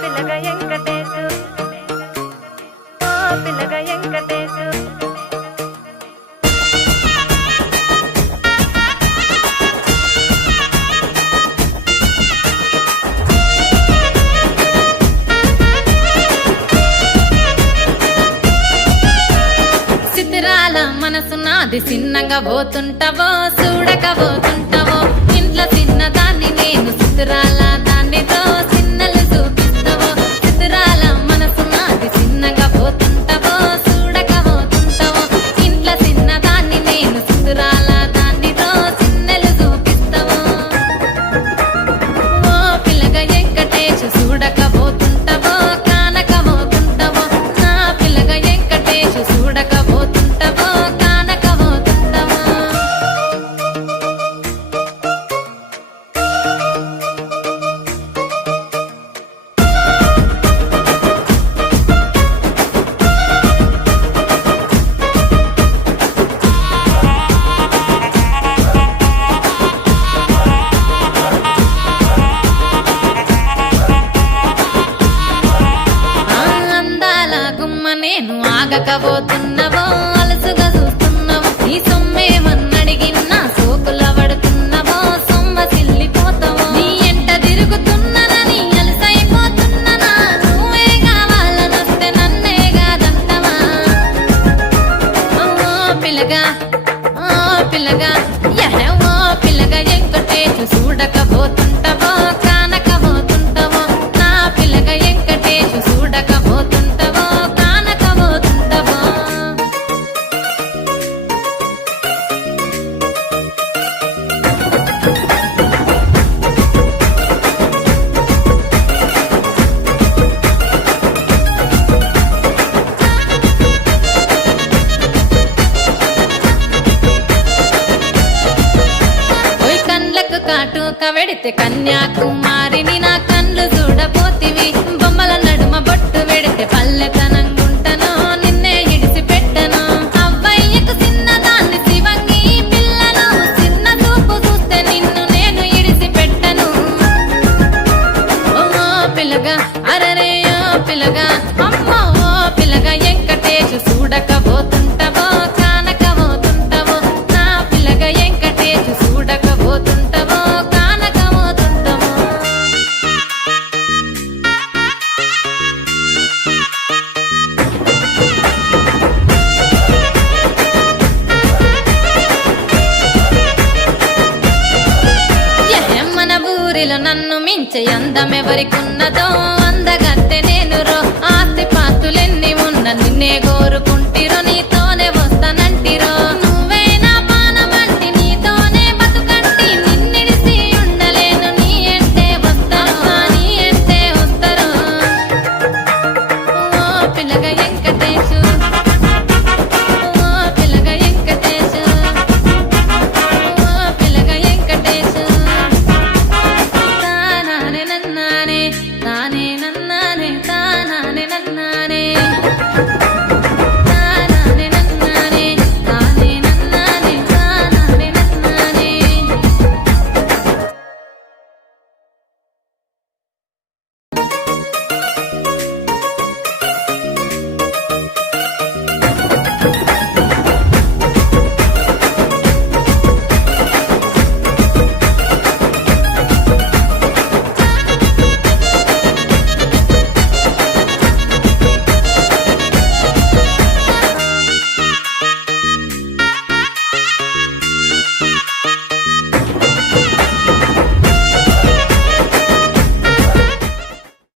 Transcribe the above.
పిల్లగా వెంకటేశు ఓ పిల్లగా వెంకటేశు సిద్ధిరాల మనసు నాది చిన్నగా పోతుంటావో చూడక పోతుంటావో ఇంట్లో చిన్నదాన్ని నేను సిద్ధిరాల దానితో చిన్నలు చూపిస్తావో సిద్ధిరాల మనసు నాది చిన్నగా పోతుంటావో చూడక పోతుంటావో ఇంట్లో చిన్నదాన్ని నేను సిద్ధిరాల దానితో చిన్నలు చూపిస్తావో ఓ పిల్లగా వెంకటేశు చూడక పోతుంటావో కానక పోతుంటావో నా పిల్లగా వెంకటేశు చూడక పోతుంటావో కానక పోతుంటావో అందాల గుమ్మ నేను ఆగకపోతున్నావో అలసుగా చూస్తున్నావో నీ సొమ్మేమన్నడిగిన్నా సోకుల పడుతున్నావో సొమ్మ సిల్లిపోతావో నీ ఎంట తిరుగుతున్నానని అలసైపోతున్నానా నువ్వే కావాలనొస్తే నన్నే కాదంటవా ఓ పిల్లగా ఓ పిల్లగా ఓ పిల్లగా వెంకటేశు చూడకపోతుంటావో కానకపోతుంటావో నా పిల్లగా వెంకటేశు చూడకపోతుంటావో కానకపోతుంటావో ఓయ్ కండ్లకు కాటుక వెడితే కన్యాకుమారిని నా కండ్లు చూడపోతివి బొమ్మల నడుమ బొట్టు వెడితే పల్లెతనంగుంటను నిన్నే ఇడిసి పెట్టను అవ్వయ్యకు చిన్నదాన్ని శివంగి పిల్లను చిన్న చూపు చూస్తే నిన్ను నేను ఇడిసి పెట్టను ఓ పిల్లగా అరరే ఓ పిల్లగా అమ్మో ఓ పిల్లగా వెంకటేశు చూడకపోతుంటావో కానకపోతుంటావో నా పిల్లగా వెంకటేశు చూడకపోతుంటావో కానకపోతుంటావో మన ఊరిలో నన్ను మించే అందమెవరికున్నదో